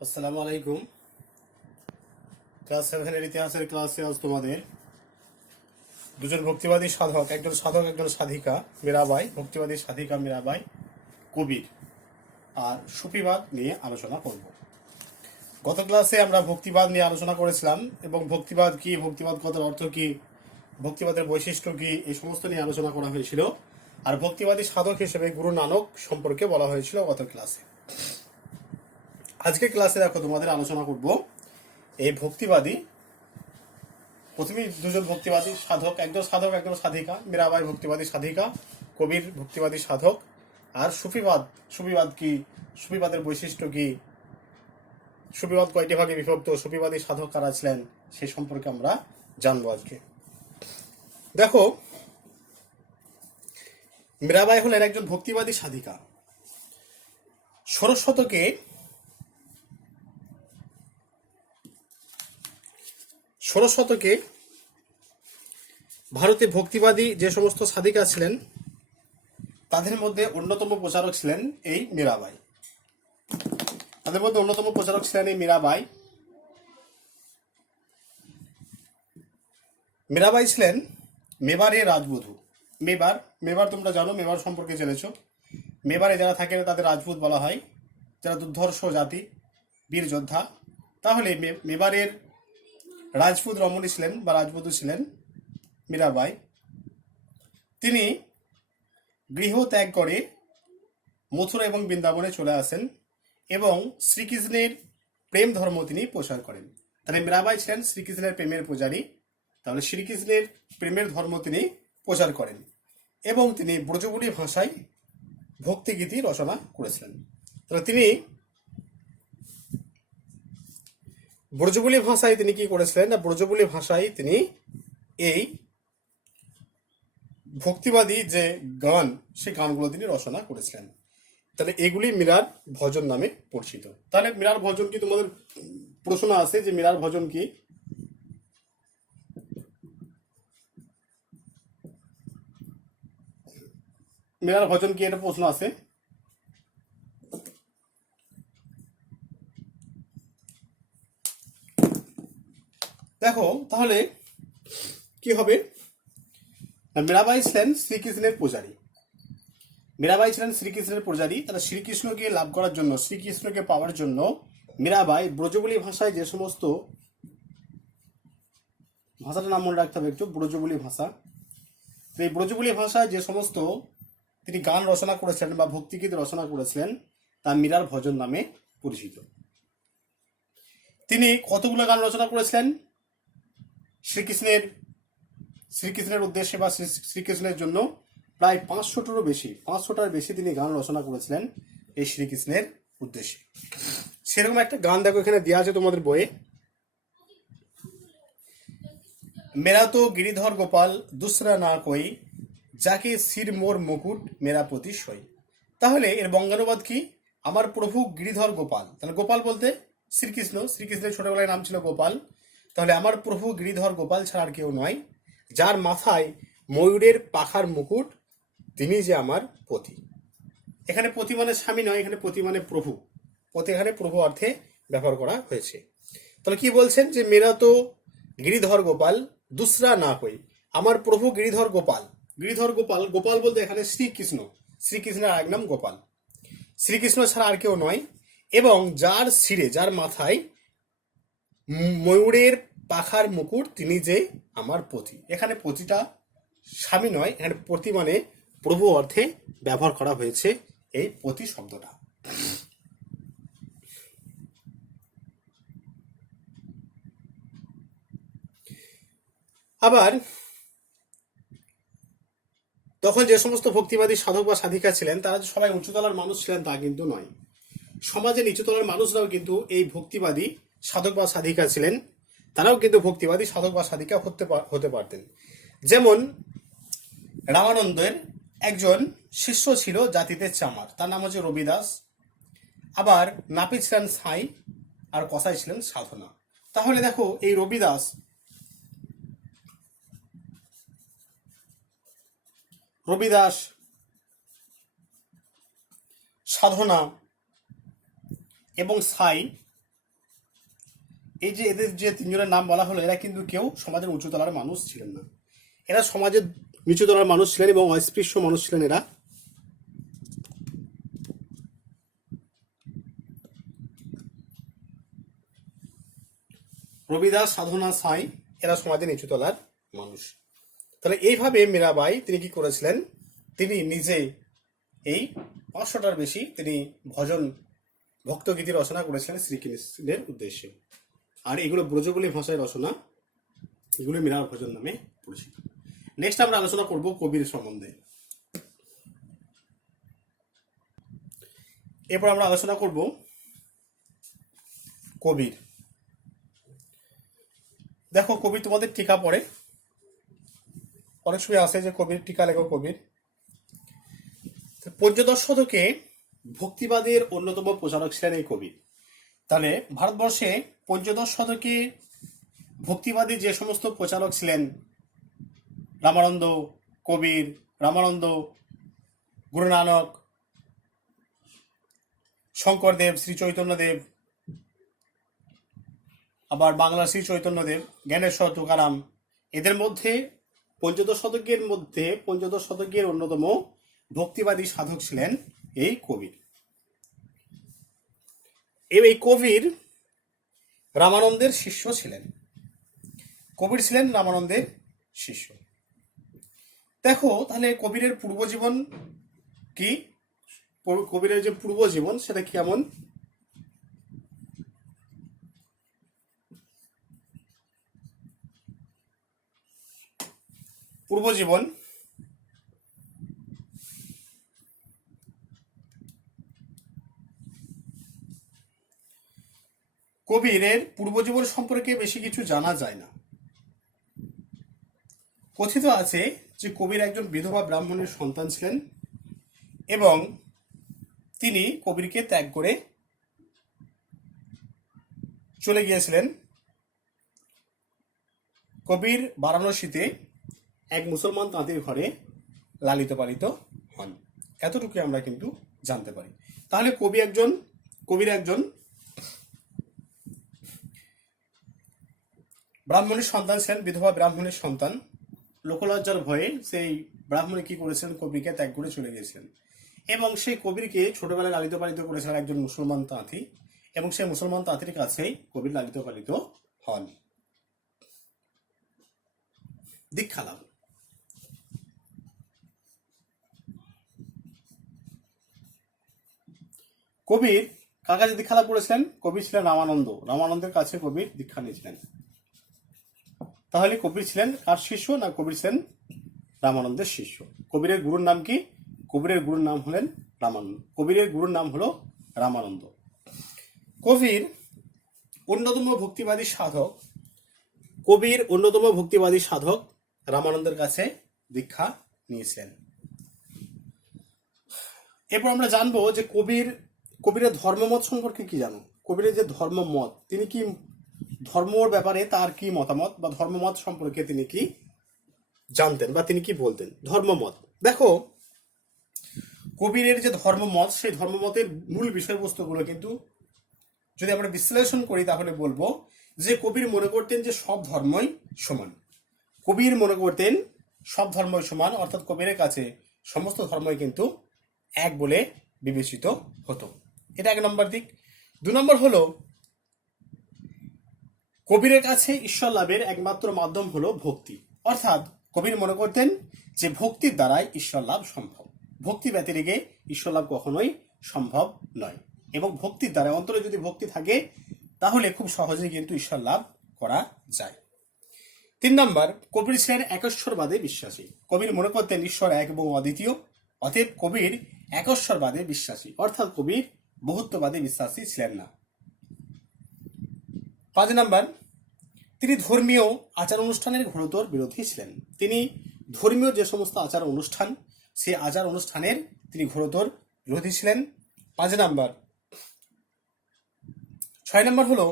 আসসালামু আলাইকুম। ক্লাস 7 এর ইতিহাসের ক্লাসে আজ তোমাদের দুজন ভক্তিবাদী সাধক, একজন সাধক একজন সাধিকা মীরাবাই, ভক্তিবাদী সাধিকা মীরাবাই, কবির আর সুফিবাদ নিয়ে আলোচনা করব। গত ক্লাসে আমরা ভক্তিবাদ নিয়ে আলোচনা করেছিলাম এবং ভক্তিবাদ কি, ভক্তিবাদ কথার অর্থ কি, ভক্তিবাদের বৈশিষ্ট্য কি, এই সমস্ত নিয়ে আলোচনা করা হয়েছিল। আর ভক্তিবাদী সাধক হিসেবে গুরু নানক সম্পর্কে বলা হয়েছিল গত ক্লাসে। আজকে ক্লাসে দেখো তোমাদের আলোচনা করব এই ভক্তিবাদী, প্রথমেই দুজন ভক্তিবাদী সাধক, একজন সাধক একজন সাধিকা, মীরাবাই ভক্তিবাদী সাধিকা, কবির ভক্তিবাদী সাধক। আর সুফিবাদ, সুফিবাদ কি, সুফিবাদের বৈশিষ্ট্য কি, সুফিবাদ কয়টি ভাগে বিভক্ত, সুফিবাদী সাধক কারা ছিলেন, সে সম্পর্কে আমরা জানবো আজকে। দেখো, মীরাবাই হলেন একজন ভক্তিবাদী সাধিকা। ষোড়শ শতকে ভারতে ভক্তিবাদী যে সমস্ত সাধিকা ছিলেন তাদের মধ্যে অন্যতম প্রচারক ছিলেন এই মীরাবাই। মীরাবাই ছিলেন মেবারের রাজবধূ। মেবার তোমরা জানো, মেবার সম্পর্কে জেনেছ। মেবারে যারা থাকেন তাদের রাজপুত বলা হয়, যারা দুর্ধর্ষ জাতি, বীর যোদ্ধা। তাহলে মেবারের রাজপুত রমণী ছিলেন বা রাজবধূ ছিলেন মীরাবাই। তিনি গৃহ ত্যাগ করে মথুরা এবং বৃন্দাবনে চলে আসেন এবং শ্রীকৃষ্ণের প্রেম ধর্ম তিনি প্রচার করেন। তাহলে মীরাবাই ছিলেন শ্রীকৃষ্ণের প্রেমের পূজারী। তাহলে শ্রীকৃষ্ণের প্রেমের ধর্ম তিনি প্রচার করেন এবং তিনি ব্রজবুলি ভাষায় ভক্তিগীতি রচনা করেছিলেন। তাহলে তিনি ব্রজবুলি ভাষায় তিনি কি করেছিলেন না, ব্রজবুলি ভাষায় তিনি এই ভক্তিবাদী যে গান, সেই গানগুলো তিনি রচনা করেছিলেন। তাহলে এগুলি মীরার ভজন নামে পরিচিত। তাহলে মীরার ভজন কি, তোমাদের প্রশ্ন আছে যে মীরার ভজন কি? মীরার ভজন কি, এটা প্রশ্ন আছে। দেখো তাহলে কি হবে, মীরাবাই ছিলেন শ্রীকৃষ্ণের পূজারী। তাহলে শ্রীকৃষ্ণকে লাভ করার জন্য, শ্রীকৃষ্ণকে পাওয়ার জন্য মীরাবাই ব্রজবুলি ভাষায় যে সমস্ত, ভাষাটার নাম মনে রাখতে হবে একটু, ব্রজবুলি ভাষা। এই ব্রজবুলি ভাষায় যে সমস্ত তিনি গান রচনা করেছিলেন বা ভক্তিগীত রচনা করেছিলেন তা মীরার ভজন নামে পরিচিত। তিনি কতগুলো গান রচনা করেছিলেন? শ্রীকৃষ্ণের উদ্দেশ্যে বা শ্রীকৃষ্ণের জন্য প্রায় 500টার বেশি তিনি গান রচনা করেছিলেন এই শ্রীকৃষ্ণের উদ্দেশ্যে। সেরকম একটা গান দেখো এখানে দেওয়া আছে তোমাদের বইয়ে, মেরা তো গিরিধর গোপাল দুসরা না কই, যাকে শির মোর মুকুট মেরা প্রতি সই। তাহলে এর বঙ্গানুবাদ কি? আমার প্রভু গিরিধর গোপাল। তাহলে গোপাল বলতে শ্রীকৃষ্ণের ছোটবেলায় নাম ছিল গোপাল। তাহলে আমার প্রভু গিরিধর গোপাল ছাড়া আর কেউ নয়, যার মাথায় ময়ূরের পাখার মুকুট, তিনি যে আমার পতি। এখানে পতি মানে স্বামী নয়, এখানে পতি মানে প্রভু। পতি এখানে প্রভু অর্থে ব্যবহার করা হয়েছে। তাহলে কি বলছেন যে মেরা তো গিরিধর গোপাল দুসরা না কই, আমার প্রভু গিরিধর গোপাল। গোপাল বলতে এখানে শ্রীকৃষ্ণের আরেক নাম গোপাল। শ্রীকৃষ্ণ ছাড়া আর কেউ নয়, এবং যার শিরে, যার মাথায় ময়ূরের পাখার মুকুট, তিনি যে আমার পতি। এখানে পতিটা স্বামী নয়, এখানে পতি মানে প্রভু অর্থে ব্যবহার করা হয়েছে এই পতি শব্দটা। আবার তখন যে সমস্ত ভক্তিবাদী সাধক বা সাধিকা ছিলেন তারা সবাই উঁচুতলার মানুষ ছিলেন তা কিন্তু নয়। সমাজে নিচুতলার মানুষরাও কিন্তু এই ভক্তিবাদী সাধক বা সাধিকা ছিলেন, তারাও কিন্তু ভক্তিবাদী সাধক বা সাধিকা হতে পারতেন। যেমন রামানন্দের একজন শিষ্য ছিল জাতিতে চামার, তার নাম হচ্ছে রবিদাস। আবার নাপিত ছিলেন সাঁই আর কসাই ছিলেন সাধনা। তাহলে দেখো এই রবিদাস, সাধনা এবং সাই এই যে এদের যে তিনজনের নাম বলা হলো, এরা কিন্তু কেউ সমাজের উঁচু তলার মানুষ ছিলেন না, এরা সমাজের নিচু তলার মানুষ ছিলেন এবং অস্পৃশ্য মানুষ ছিলেন এরা। রবিদাস, সাধনা, সাঁই এরা সমাজের নিচু তলার মানুষ। তাহলে এইভাবে মীরাবাই তিনি কি করেছিলেন, তিনি নিজে এই 500টার বেশি তিনি ভজন ভক্তগীতি রচনা করেছিলেন শ্রীকৃষ্ণের উদ্দেশ্যে। আর এগুলো ব্রজবুলি ভাষায় রচনা, এগুলো মীরার ভজন নামে পরিচিত। নেক্সট আমরা আলোচনা করব কবির সম্বন্ধে। এরপর আমরা আলোচনা করব কবির। দেখো কবির তোমাদের টিকা পড়ে, অনেক সময় আসে যে কবির টিকা লেখো কবির। পঞ্চদশ শতকে ভক্তিবাদের অন্যতম প্রচারক ছিলেন এই কবি। তাহলে ভারতবর্ষে পঞ্চদশ শতকে ভক্তিবাদী যে সমস্ত প্রচারক ছিলেন, রামানন্দ, কবির, রামানন্দ, গুরু নানক, শঙ্করদেব, শ্রী চৈতন্যদেব, আবার বাংলার শ্রী চৈতন্যদেব, জ্ঞানেশ্বর, তুকারাম, এদের মধ্যে পঞ্চদশ শতকের অন্যতম ভক্তিবাদী সাধক ছিলেন এই কবির। এই কবির রামানন্দের শিষ্য ছিলেন। কবির ছিলেন রামানন্দের শিষ্য। দেখো তাহলে কবিরের পূর্বজীবন কি, কবিরের যে পূর্বজীবন সেটা কেমন। পূর্বজীবন, কবিরের পূর্বজীবন সম্পর্কে বেশি কিছু জানা যায় না। কথিত আছে যে কবির একজন বিধবা ব্রাহ্মণের সন্তান ছিলেন এবং তিনি কবিরকে ত্যাগ করে চলে গিয়েছিলেন। কবির বারাণসীতে এক মুসলমান তাঁতির ঘরে লালিত পালিত হন, এতটুকু আমরা কিন্তু জানতে পারি। তাহলে কবির একজন ব্রাহ্মণের সন্তান ছিলেন, বিধবা ব্রাহ্মণের সন্তান। লোকলজ্জার ভয়ে সেই ব্রাহ্মণ কি করেছিলেন, কবিকে ত্যাগ করে চলে গিয়েছিলেন এবং সেই কবিরকে ছোটবেলায় লালিত পালিত করেছিলেন একজন মুসলমান তাঁতি এবং সেই মুসলমান তাঁতির কাছেই কবির লালিত পালিত হন। দীক্ষা লাভ। কবির কার কাছে দীক্ষা লাভ করেছিলেন? কবির ছিলেন রামানন্দ, রামানন্দের কাছে কবির দীক্ষা নিয়েছিলেন। তাহলে কবির ছিলেন কার শিষ্য? না, কবির ছিলেন রামানন্দের শিষ্য। কবিরের গুরুর নাম কি? কবিরের গুরুর নাম হলেন রামানন্দ। কবিরের গুরুর নাম হলো রামানন্দ। কবির অন্যতম ভক্তিবাদী সাধক রামানন্দের কাছে দীক্ষা নিয়েছিলেন। এরপর আমরা জানবো যে কবিরের ধর্মমত সম্পর্কে কি জানো। কবিরের যে ধর্মমত, তিনি কি ধর্মর ব্যাপারে তার কি মতামত বা ধর্মমত সম্পর্কে তিনি কি জানতেন বা তিনি কি বলতেন। ধর্মমত, দেখো কবিরের যে ধর্মমত, সেই ধর্মমতের মূল বিষয়বস্তুগুলো কিন্তু যদি আমরা বিশ্লেষণ করি তাহলে বলবো যে কবির মনে করতেন যে সব ধর্মই সমান। কবির মনে করতেন সব ধর্মই সমান, অর্থাৎ কবিরের কাছে সমস্ত ধর্মই কিন্তু এক বলে বিবেচিত হতো। এটা 1 নম্বর দিক। 2 নম্বর হলো কবিরের কাছে ঈশ্বর লাভের একমাত্র মাধ্যম হলো ভক্তি, অর্থাৎ কবির মনে করতেন যে ভক্তির দ্বারাই ঈশ্বর লাভ সম্ভব। ভক্তি ব্যতিরেকে ঈশ্বর লাভ কখনোই সম্ভব নয় এবং ভক্তির দ্বারা অন্তরে যদি ভক্তি থাকে তাহলে খুব সহজেই কিন্তু ঈশ্বর লাভ করা যায়। 3 নম্বর, কবির ছিলেন একেশ্বরবাদে বিশ্বাসী। কবির মনে করতেন ঈশ্বর এক এবং অদ্বিতীয়, অতএব কবির একেশ্বরবাদে বিশ্বাসী, অর্থাৎ কবির বহুত্ববাদে বিশ্বাসী ছিলেন না। 5 নম্বর, তিনি ধর্মীয় আচার অনুষ্ঠানের ঘোরতর বিরোধী ছিলেন। তিনি ধর্মীয় যে সমস্ত আচার অনুষ্ঠান, সেই আচার অনুষ্ঠানের তিনি ঘোরতর বিরোধী ছিলেন। 5 নম্বর। 6 নম্বর হলো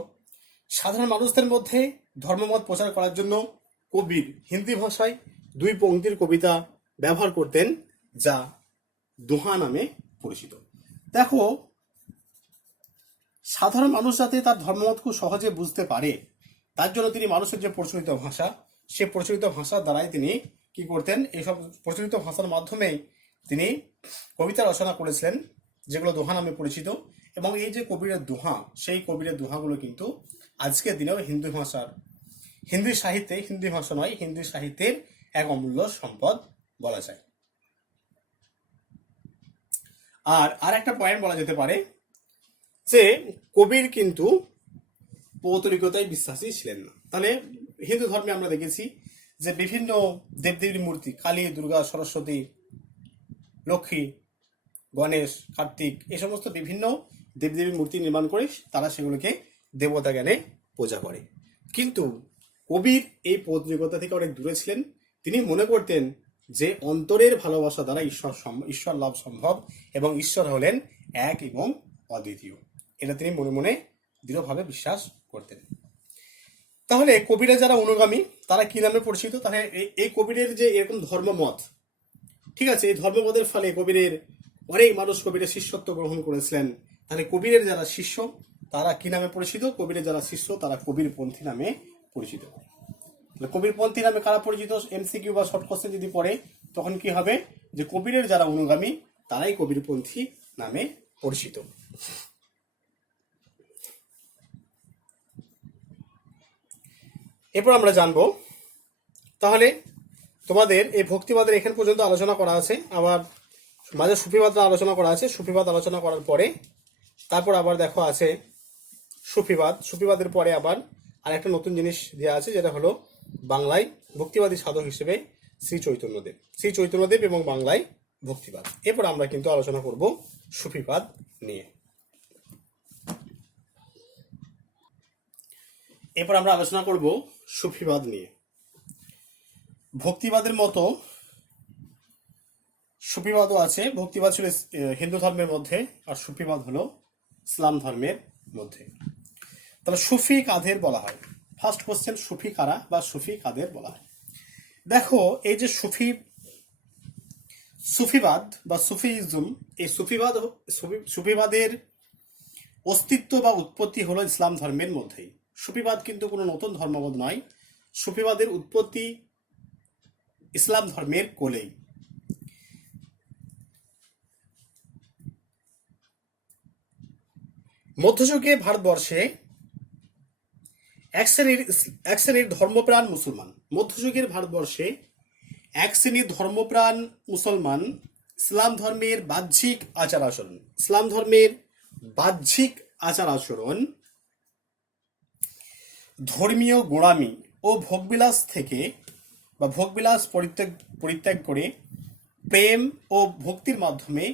সাধারণ মানুষদের মধ্যে ধর্মমত প্রচার করার জন্য কবির হিন্দি ভাষায় 2 পংক্তির কবিতা ব্যবহার করতেন, যা দোহা নামে পরিচিত। দেখো সাধারণ মানুষ যাতে তার ধর্মমত খুব সহজে বুঝতে পারে, তার জন্য তিনি মানুষের যে প্রচলিত ভাষা, সে প্রচলিত ভাষার দ্বারাই তিনি কি করতেন, এইসব প্রচলিত ভাষার মাধ্যমেই তিনি কবিতা রচনা করেছিলেন, যেগুলো দোহা নামে পরিচিত। এবং এই যে কবিরের দোহা, সেই কবিরের দোহাগুলো কিন্তু আজকের দিনেও হিন্দি সাহিত্যে, হিন্দি ভাষা নয়, হিন্দি সাহিত্যের এক অমূল্য সম্পদ বলা যায়। আর একটা পয়েন্ট বলা যেতে পারে যে কবির কিন্তু পৌতলিকতায় বিশ্বাসী ছিলেন না। তাহলে হিন্দু ধর্মে আমরা দেখেছি যে বিভিন্ন দেবদেবীর মূর্তি, কালী, দুর্গা, সরস্বতী, লক্ষ্মী, গণেশ, কার্তিক, এই সমস্ত বিভিন্ন দেবদেবীর মূর্তি নির্মাণ করে তারা সেগুলোকে দেবতা জ্ঞানে পূজা করে। কিন্তু কবির এই পৌতলিকতা থেকে অনেক দূরে ছিলেন। তিনি মনে করতেন যে অন্তরের ভালোবাসা দ্বারা ঈশ্বর লাভ সম্ভব, এবং ঈশ্বর হলেন এক এবং অদ্বিতীয়। এটা তিনি মনে মনে দৃঢ়ভাবে বিশ্বাস করতেন। তাহলে কবিরা যারা অনুগামী, তারা কি নামে পরিচিত? তাহলে এই কবিরের যে এরকম ধর্মমত, ঠিক আছে, এই ধর্মমতের ফলে কবিরের অনেক মানুষ কবিরের শিষ্যত্ব গ্রহণ করেছিলেন। তাহলে কবিরের যারা শিষ্য, তারা কি নামে পরিচিত? কবিরের যারা শিষ্য, তারা কবিরপন্থী নামে পরিচিত। কবিরপন্থী নামে কারা পরিচিত? এমসিকিউ বা শর্ট কোশ্চেন যদি পড়ে, তখন কি হবে যে কবিরের যারা অনুগামী, তারাই কবিরপন্থী নামে পরিচিত। এরপর আমরা জানবো, তাহলে তোমাদের এই ভক্তিবাদের এখান পর্যন্ত আলোচনা করা আছে, আবার মাঝে সুফিবাদ আলোচনা করা আছে। সুফিবাদ আলোচনা করার পরে তারপর আবার দেখো আছে সুফিবাদ। সুফিবাদের পরে আবার আর একটা নতুন জিনিস দেওয়া আছে, যেটা হলো বাংলায় ভক্তিবাদী সাধক হিসেবে শ্রী চৈতন্যদেব এবং বাংলায় ভক্তিবাদ। এরপর আমরা কিন্তু আলোচনা করব সুফিবাদ নিয়ে। এরপর আমরা আলোচনা করব সুফিবাদ নিয়ে। ভক্তিবাদের মতো সুফিবাদও আছে। ভক্তিবাদ ছিল হিন্দু ধর্মের মধ্যে, আর সুফিবাদ হলো ইসলাম ধর্মের মধ্যে। তাহলে সুফি কাদের বলা হয়? ফার্স্ট কোশ্চেন, সুফি কারা বা সুফি কাদের বলা হয়? দেখো, এই যে সুফিবাদ বা সুফিইজম, এই সুফিবাদের অস্তিত্ব বা উৎপত্তি হলো ইসলাম ধর্মের মধ্যেই। সুফিবাদ কিন্তু কোনো নতুন ধর্মমত নয়। সুফিবাদের উৎপত্তি ইসলাম ধর্মের কোলেই। মধ্যযুগে ভারতবর্ষে এক শ্রেণীর ধর্মপ্রাণ মুসলমান, মধ্যযুগের ভারতবর্ষে এক শ্রেণীর ধর্মপ্রাণ মুসলমান ইসলাম ধর্মের বাহ্যিক আচার আচরণ, ধর্মীয় গোঁড়ামি ও ভোগবিলাস থেকে বা ভোগবিলাস পরিত্যাগ করে প্রেম ও ভক্তির মাধ্যমে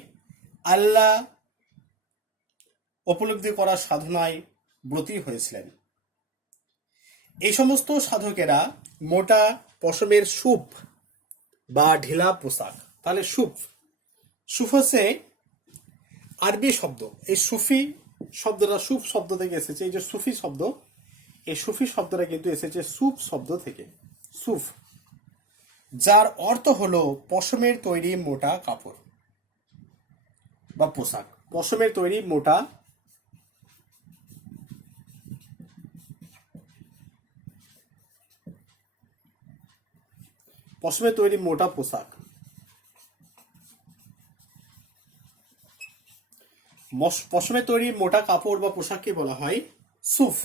আল্লাহ উপলব্ধি করার সাধনায় ব্রতী হয়েছিলেন। এই সমস্ত সাধকেরা মোটা পশমের সুফ বা ঢিলা পোশাক, তাহলে সুফ হচ্ছে আরবি শব্দ। এই সুফি শব্দটা সুফ শব্দ থেকে এসেছে। এই যে সুফি শব্দ, এই সুফি শব্দটা কিন্তু এসেছে সুফ শব্দ থেকে। সুফ, যার অর্থ হলো পশমের তৈরি মোটা কাপড় বা পোশাক। পশমের তৈরি মোটা পোশাক। পশমের তৈরি মোটা কাপড় বা পোশাককে বলা হয় সুফ।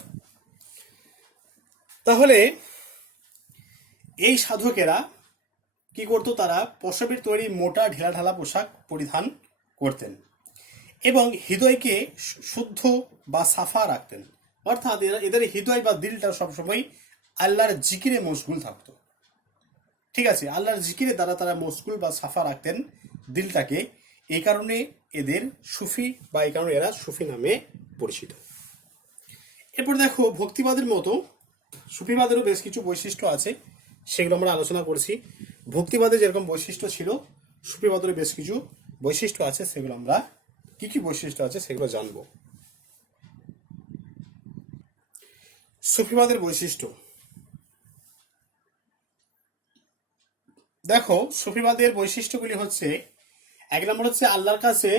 তাহলে এই সাধকেরা কি করতো? তারা পশমের তৈরি মোটা ঢেলাঢালা পোশাক পরিধান করতেন এবং হৃদয়কে শুদ্ধ বা সাফা রাখতেন। অর্থাৎ এদের হৃদয় বা দিলটা সবসময় আল্লাহর জিকিরে মশগুল থাকতো। ঠিক আছে, আল্লাহর জিকিরের দ্বারা তারা মশগুল বা সাফা রাখতেন দিলটাকে। এই কারণে এদের সুফি বা এই কারণে এরা সুফি নামে পরিচিত। এরপর দেখো, ভক্তিবাদের মতো সুফিবাদেরও বেশ কিছু বৈশিষ্ট্য আছে, সেগুলো আমরা আলোচনা করছি। ভক্তিবাদের যেরকম বৈশিষ্ট্য ছিল, সুফিবাদেরও বেশ কিছু বৈশিষ্ট্য আছে, সেগুলো আমরা কি কি বৈশিষ্ট্য আছে সেগুলো জানবো। সুফিবাদের বৈশিষ্ট্য দেখো, সুফিবাদের বৈশিষ্ট্যগুলি হচ্ছে, এক নম্বর হচ্ছে আল্লাহর কাছে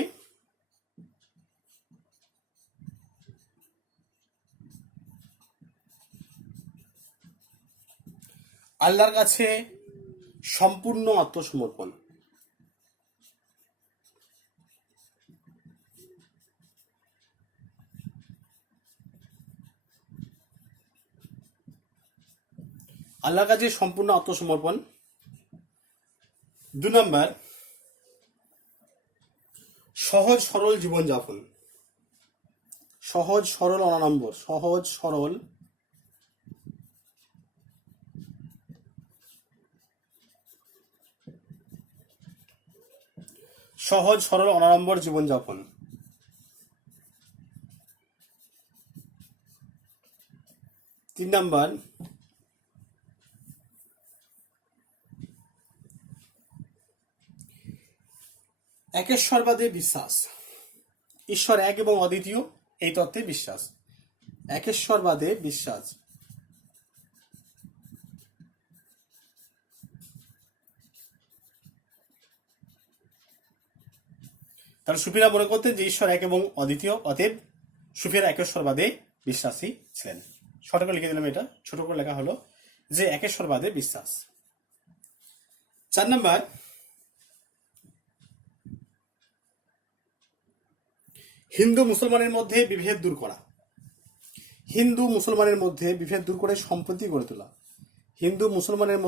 আল্লাহর কাছে সম্পূর্ণ আত্মসমর্পণ। আল্লাহর কাছে সম্পূর্ণ আত্মসমর্পণ। 2 নম্বর, সহজ সরল জীবনযাপন। সহজ সরল 9 নম্বর, সহজ সরল সহজ সরল 9 নম্বর জীবনযাপন। 3 নম্বর, একেশ্বরবাদে বিশ্বাস। ঈশ্বর এক এবং অদ্বিতীয় এই তত্ত্বে বিশ্বাস। একেশ্বরবাদে বিশ্বাস। তাহলে সুফিরা মনে করতেন যে ঈশ্বর এক এবং অদ্বিতীয়, অতএব সুফিরা একেশ্বরবাদে বিশ্বাসী ছিলেন। শর্ট করে লিখে দিলাম, এটা ছোট করে লেখা হলো যে একেশ্বরবাদে বিশ্বাস। 4 নম্বর, হিন্দু মুসলমানের মধ্যে বিভেদ দূর করা। হিন্দু মুসলমানের মধ্যে বিভেদ দূর করে সম্প্রীতি গড়ে তোলা। হিন্দু মুসলমানের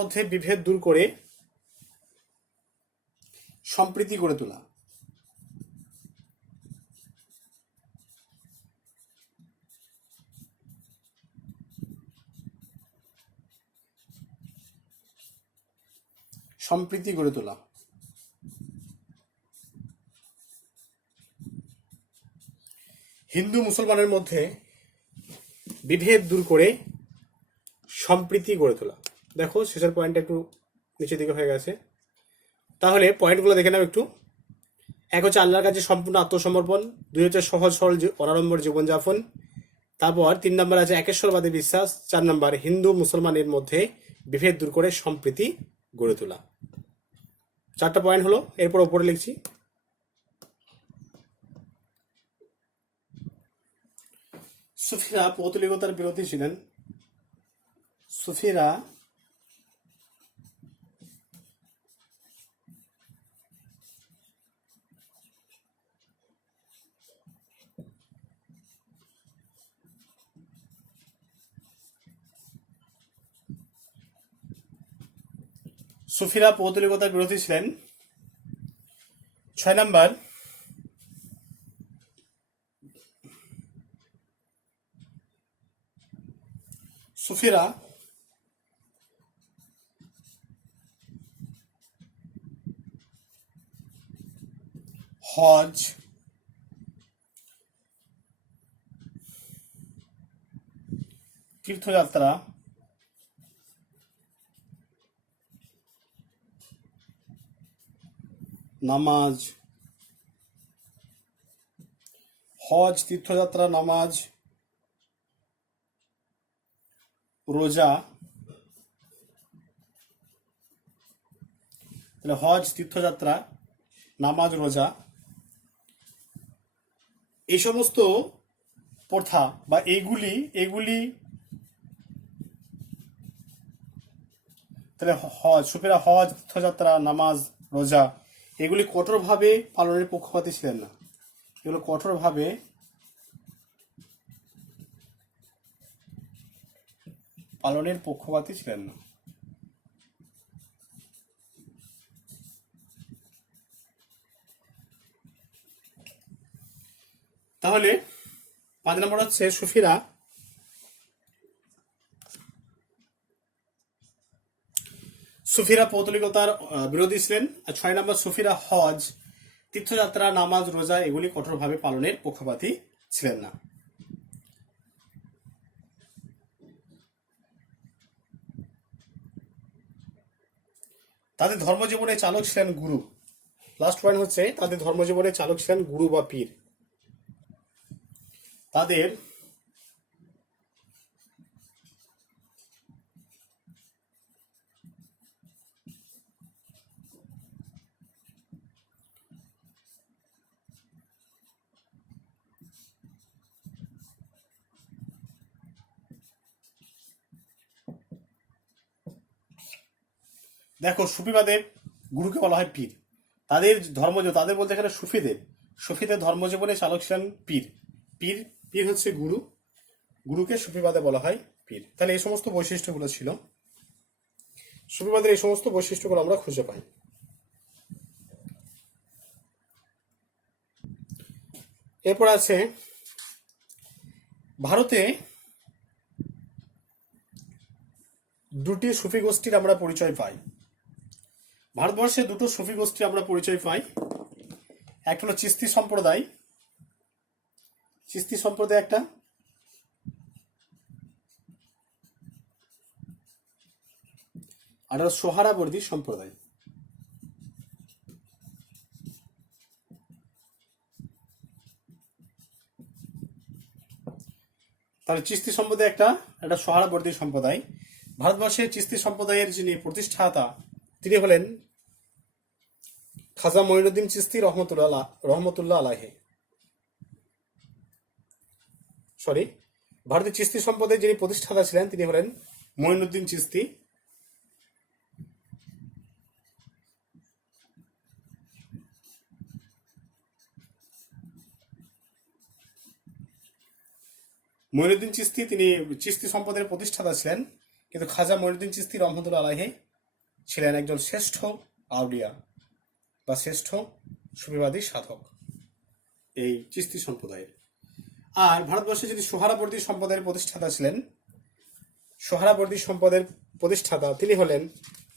মধ্যে বিভেদ দূর করে সম্প্রীতি গড়ে তোলা। সম্প্রীতি গড়ে তোলা। হিন্দু মুসলমানের মধ্যে বিভেদ দূর করে সম্প্রীতি গড়ে তোলা। দেখো শেষের পয়েন্টটা একটু নিচের দিকে হয়ে গেছে, তাহলে পয়েন্টগুলো দেখে নাও একটু। 1 হচ্ছে আল্লাহর কাছে সম্পূর্ণ আত্মসমর্পণ। 2 হচ্ছে সহজ সরল অনাড়ম্বর জীবনযাপন। তারপর 3 নম্বর আছে একেশ্বরবাদে বিশ্বাস। 4 নম্বর, হিন্দু মুসলমানের মধ্যে বিভেদ দূর করে সম্প্রীতি গড়ে তোলা। 4টা পয়েন্ট হলো। এরপর উপরে লিখছি, সুফিরা পৌতলিকতার বিরোধী ছিলেন। সুফিরা পৌতলিকতার বিরোধী ছিলেন। 6 নম্বর, সুফিরা হজ, তীর্থযাত্রা, নামাজ, হজ, তীর্থযাত্রা, নামাজ, রোজা, তাহলে হজ, তীর্থযাত্রা, নামাজ, রোজা, এই সমস্ত প্রথা বা এগুলি তাহলে সুফিরা হজ, তীর্থযাত্রা, নামাজ, রোজা এগুলি কঠোরভাবে পালনের পক্ষপাতী ছিলেন না। এগুলো কঠোরভাবে পালনের পক্ষপাতী ছিলেন না। তাহলে 5 নম্বর হচ্ছে সুফিরা পৌতলিকতার বিরোধী ছিলেন। আর 6 নম্বর, সুফিরা হজ, তীর্থযাত্রা, নামাজ, রোজা এগুলি কঠোরভাবে পালনের পক্ষপাতী ছিলেন না। তাদের ধর্মজীবনে চালক ছিলেন গুরু। লাস্ট পয়েন্ট হচ্ছে তাদের ধর্মজীবনে চালক ছিলেন গুরু বা পীর। তাদের দেখো, সুফিবাদের গুরুকে বলা হয় পীর। তাদের বলতে এখানে সুফিদের ধর্মজীবনে চালক ছিলেন পীর। পীর পীর হচ্ছে গুরু, গুরুকে সুফিবাদে বলা হয় পীর। তাহলে এই সমস্ত বৈশিষ্ট্যগুলো ছিল সুফিবাদের, এই সমস্ত বৈশিষ্ট্যগুলো আমরা খুঁজে পাই। এরপর আছে ভারতে দুটি সুফি গোষ্ঠীর আমরা পরিচয় পাই। ভারতবর্ষে দুটো সুফি গোষ্ঠীর আমরা পরিচয় পাই। একটা হলো চিস্তি সম্প্রদায় একটা, আর সোহরাবর্দী সম্প্রদায়। তাহলে চিস্তি সম্প্রদায় একটা সোহরাবর্দী সম্প্রদায়। ভারতবর্ষের চিস্তি সম্প্রদায়ের যিনি প্রতিষ্ঠাতা তিনি হলেন খাজা মঈনুদ্দিন চিস্তি রহমতুল্লাহ আলাইহি। ভারতের চিস্তি সম্প্রদায়ের যিনি প্রতিষ্ঠাতা ছিলেন তিনি হলেন মঈনুদ্দিন চিস্তি। মঈনুদ্দিন চিস্তি তিনি চিস্তি সম্প্রদায়ের প্রতিষ্ঠাতা ছিলেন, কিন্তু খাজা মঈনুদ্দিন চিস্তি রহমতুল্লাহ আলাইহি ছিলেন একজন শ্রেষ্ঠ আউলিয়া বা শ্রেষ্ঠ সুফিবাদী সাধক এই চিস্তি সম্প্রদায়ের। আর ভারতবর্ষে যিনি সোহরাবর্দী সম্প্রদায়ের প্রতিষ্ঠাতা ছিলেন, সোহরাবর্দী সম্প্রদায়ের প্রতিষ্ঠাতা তিনি হলেন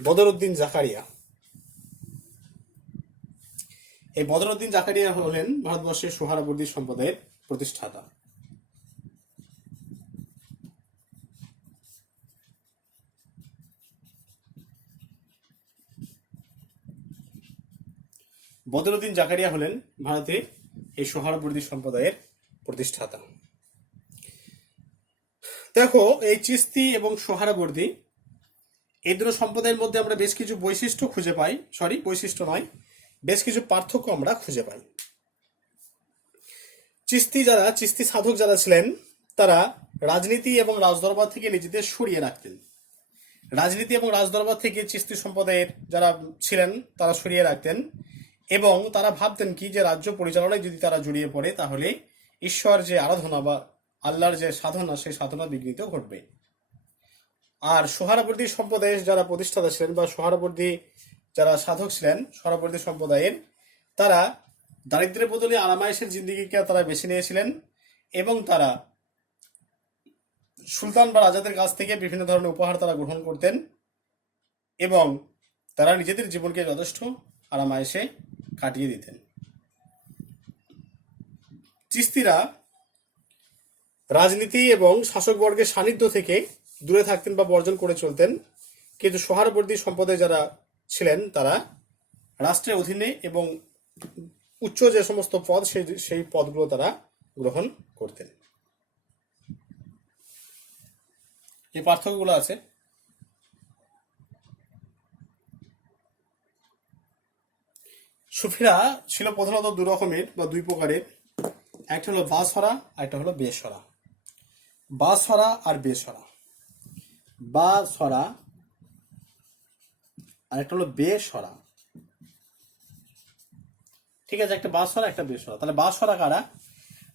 বদরউদ্দিন জাকারিয়া। এই বদরউদ্দিন জাকারিয়া হলেন ভারতবর্ষের সোহরাবর্দী সম্প্রদায়ের প্রতিষ্ঠাতা। বদরউদ্দিন জাকারিয়া হলেন ভারতে এই সোহরাবর্দী সম্প্রদায়ের প্রতিষ্ঠাতা। দেখো, এই চিস্তি এবং সোহরাবর্দী এই দুটো সম্প্রদায়ের মধ্যে আমরা বেশ কিছু বৈশিষ্ট্য খুঁজে পাই। বেশ কিছু পার্থক্য আমরা খুঁজে পাই। চিস্তি সাধক যারা ছিলেন তারা রাজনীতি এবং রাজদরবার থেকে নিজেদের সরিয়ে রাখতেন। রাজনীতি এবং রাজদরবার থেকে চিস্তি সম্প্রদায়ের যারা ছিলেন তারা সরিয়ে রাখতেন, এবং তারা ভাবতেন কি যে রাজ্য পরিচালনায় যদি তারা জড়িয়ে পড়ে তাহলে ঈশ্বর যে আরাধনা বা আল্লাহর যে সাধনা সেই সাধনা বিঘ্নিত ঘটবে। আর সোহরাবর্দী সম্প্রদায়ের যারা প্রতিষ্ঠাতা ছিলেন বা সোহরাবর্দী যারা সাধক ছিলেন সোহরাবর্দী সম্প্রদায়ের, তারা দারিদ্র্যের বদলে আরামায়েশের জিন্দিগিকে তারা বেছে নিয়েছিলেন, এবং তারা সুলতান বা রাজাদের কাছ থেকে বিভিন্ন ধরনের উপহার তারা গ্রহণ করতেন, এবং তারা নিজেদের জীবনকে যথেষ্ট আরামায়েশে কাটিয়ে দিতেন। চিস্তিরা রাজনীতি এবং শাসকবর্গের সান্নিধ্য থেকে দূরে থাকতেন বা বর্জন করে চলতেন, কিন্তু সোহরাবর্দী সম্প্রদায় যারা ছিলেন তারা রাষ্ট্রের অধীনে এবং উচ্চ যে সমস্ত পদ সেই পদগুলো তারা গ্রহণ করতেন। এই পার্থক্যগুলো আছে। সুফিরা ছিল প্রধানত দু রকমের বা দুই প্রকারের। একটা হলো বাসরা, আর একটা হলো বেসরা। বাসরা আর বেসরা, বাসরা আর একটা হলো বেসরা। ঠিক আছে, একটা বাসরা একটা বেসরা। তাহলে বাসরা কারা?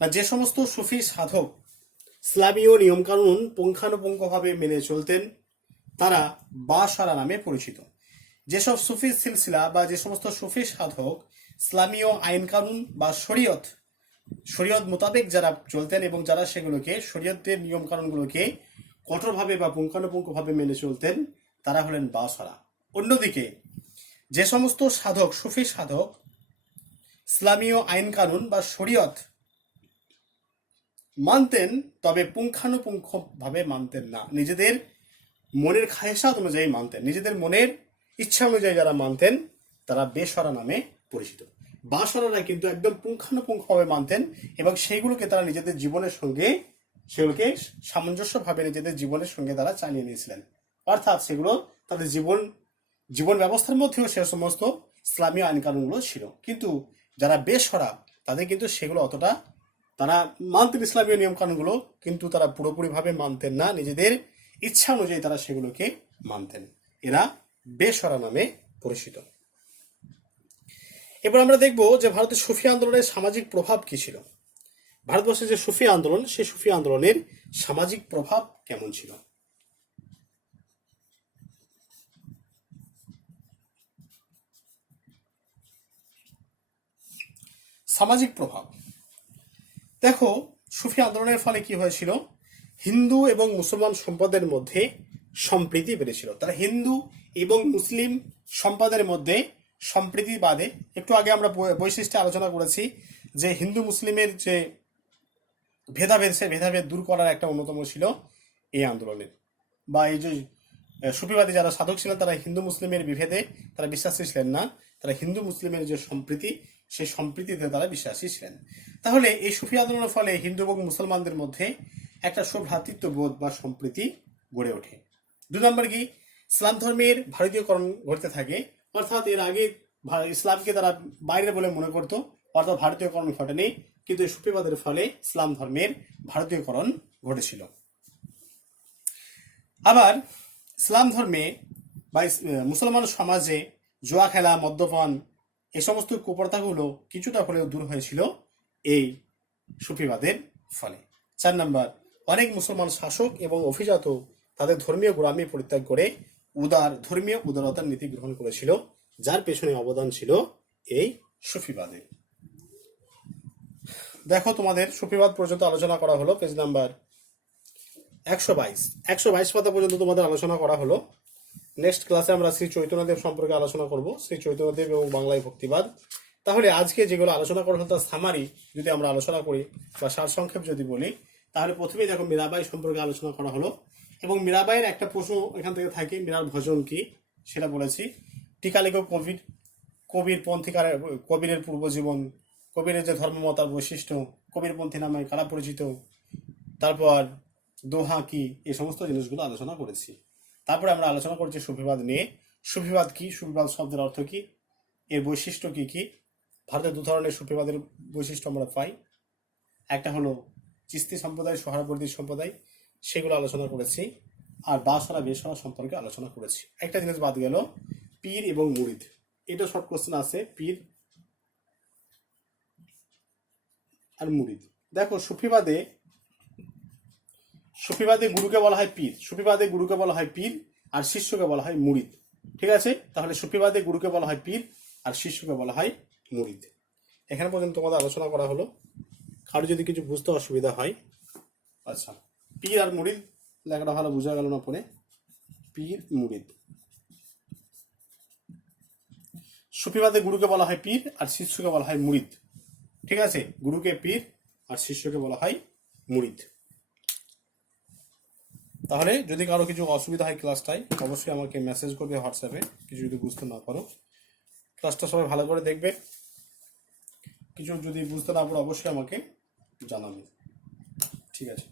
না, যে সমস্ত সুফি সাধক ইসলামীয় নিয়মকানুন পুঙ্খানুপুঙ্খভাবে মেনে চলতেন তারা বাসরা নামে পরিচিত। যেসব সুফি সিলসিলা বা যে সমস্ত সুফি সাধক ইসলামীয় আইন কানুন বা শরীয়ত মোতাবেক যারা চলতেন এবং যারা সেগুলোকে শরীয়তের নিয়ম কানুনগুলোকে কঠোরভাবে বা পুঙ্খানুপুঙ্খভাবে মেনে চলতেন তারা হলেন বাসরা। অন্যদিকে যে সমস্ত সাধক সুফি সাধক ইসলামীয় আইন কানুন বা শরীয়ত মানতেন তবে পুঙ্খানুপুঙ্খভাবে মানতেন না, নিজেদের মনের খায়েশাত অনুযায়ী মানতেন, নিজেদের মনের ইচ্ছা অনুযায়ী যারা মানতেন তারা বেসরা নামে পরিচিত। বাসরারা কিন্তু একদম পুঙ্খানুপুঙ্খভাবে মানতেন এবং সেইগুলোকে তারা নিজেদের জীবনের সঙ্গে সেগুলোকে সামঞ্জস্যভাবে নিজেদের জীবনের সঙ্গে তারা চালিয়ে নিয়েছিলেন। অর্থাৎ সেগুলো তাদের জীবন ব্যবস্থার মধ্যেও সে সমস্ত ইসলামীয় আইন কানুনগুলো ছিল। কিন্তু যারা বেসরা তাদের কিন্তু সেগুলো অতটা তারা মানতেন ইসলামীয় নিয়ম কানুনগুলো, কিন্তু তারা পুরোপুরিভাবে মানতেন না, নিজেদের ইচ্ছা অনুযায়ী তারা সেগুলোকে মানতেন। এরা বেসরা নামে পরিচিত। এবার আমরা দেখব যে ভারতের সুফি আন্দোলনের সামাজিক প্রভাব কি ছিল। ভারতবর্ষের যে সুফি আন্দোলন, সেই সুফি আন্দোলনের সামাজিক প্রভাব কেমন ছিল। সামাজিক প্রভাব দেখো, সুফি আন্দোলনের ফলে কি হয়েছিল, হিন্দু এবং মুসলমান সম্প্রদায়ের মধ্যে সম্প্রীতি বেড়েছিল। তারা হিন্দু এবং মুসলিম সম্প্রদায়ের মধ্যে সম্প্রীতি বাদে, একটু আগে আমরা বৈশিষ্ট্যে আলোচনা করেছি যে হিন্দু মুসলিমের যে ভেদাভেদ, সে ভেদাভেদ দূর করার একটা অন্যতম ছিল এই আন্দোলনের, বা এই যে সুফিবাদী যারা সাধক ছিলেন তারা হিন্দু মুসলিমের বিভেদে তারা বিশ্বাসী ছিলেন না, তারা হিন্দু মুসলিমের যে সম্প্রীতি, সেই সম্প্রীতিতে তারা বিশ্বাসী ছিলেন। তাহলে এই সুফি আন্দোলনের ফলে হিন্দু এবং মুসলমানদের মধ্যে একটা সৌভ্রাতৃত্ববোধ বা সম্প্রীতি গড়ে ওঠে। 2 নম্বর কি, ইসলাম ধর্মের ভারতীয়করণ ঘটতে থাকে, অর্থাৎ এর আগে ইসলামকে তারা বাইরের বলে মনে করতো, অর্থাৎ ভারতীয়করণ ঘটেনি, কিন্তু এই সুফিবাদের ফলে ইসলাম ধর্মের ভারতীয়করণ ঘটেছিল। আবার ইসলাম ধর্মে বা মুসলমান সমাজে জুয়া খেলা, মদ্যপান, এই সমস্ত কুপ্রথাগুলো কিছুটা হলেও দূর হয়েছিল এই সুফিবাদের ফলে। 4 নম্বর, অনেক মুসলমান শাসক এবং অভিজাত তাদের ধর্মীয় গোলামি পরিত্যাগ করে ধর্মীয় উদারতার নীতি গ্রহণ করেছিল, যার পেছনে অবদান ছিল এই সুফিবাদের। দেখো, তোমাদের সুফিবাদ পর্যন্ত আলোচনা করা হলো, পেজ নাম্বার 122 পাতা পর্যন্ত তোমাদের আলোচনা করা হলো। নেক্সট ক্লাসে আমরা শ্রী চৈতন্যদেব সম্পর্কে আলোচনা করব, শ্রী চৈতন্যদেব এবং বাংলায় ভক্তিবাদ। তাহলে আজকে যেগুলো আলোচনা করা হলো তার সামারি যদি আমরা আলোচনা করি বা সারসংক্ষেপ যদি বলি, তাহলে প্রথমেই দেখো মীরাবাই সম্পর্কে আলোচনা করা হলো, এবং মীরাবাইয়ের একটা প্রশ্ন এখান থেকে থাকে, মীরার ভজন কি সেটা বলেছি। টিকা লেখক কবিরের পূর্বজীবন, কবিরের যে ধর্মমতার বৈশিষ্ট্য, কবিরপন্থী নামে কারা পরিচিত, তারপর দোহা কি, এই সমস্ত জিনিসগুলো আলোচনা করেছি। তারপরে আমরা আলোচনা করছি সুফিবাদ নিয়ে। সুফিবাদ কি, সুফিবাদ শব্দের অর্থ কি, এর বৈশিষ্ট্য কি কি। ভারতের 2 ধরনের সুফিবাদের বৈশিষ্ট্য আমরা পাই, একটা হলো চিস্তি সম্প্রদায়, সোহরাবর্দী সম্প্রদায়, সেগুলো আলোচনা করেছি। আর বাসরা বেসরা সম্পর্কে আলোচনা করেছি। একটা জিনিস বাদ গেল, পীর এবং মুরিদ। এটা শর্ট কোশ্চেন আছে, পীর আর মুরিদ। দেখো, সুফিবাদে গুরুকে বলা হয় পীর, সুফিবাদে গুরুকে বলা হয় পীর আর শিষ্যকে বলা হয় মুরিদ। ঠিক আছে, তাহলে সুফিবাদে গুরুকে বলা হয় পীর আর শিষ্যকে বলা হয় মুরিদ। এখানে পর্যন্ত তোমাদের আলোচনা করা হলো। কারো যদি কিছু বুঝতে অসুবিধা হয়, আচ্ছা, পীর আর মুরিদ লেখাটা ভালো বোঝা গেল না পরে, পীর মুরিদ। সুফিবাদে গুরুকে বলা হয় পীর আর শিষ্যকে বলা হয় মুরিদ। ঠিক আছে, গুরুকে পীর আর শিষ্যকে বলা হয় মুরিদ। তাহলে যদি কারো কিছু অসুবিধা হয় ক্লাসটায়, অবশ্যই আমাকে মেসেজ করবে হোয়াটসঅ্যাপে, কিছু যদি বুঝতে না পারো। ক্লাসটা সবাই ভালো করে দেখবে, কিছু যদি বুঝতে না পারো অবশ্যই আমাকে জানাবে। ঠিক আছে।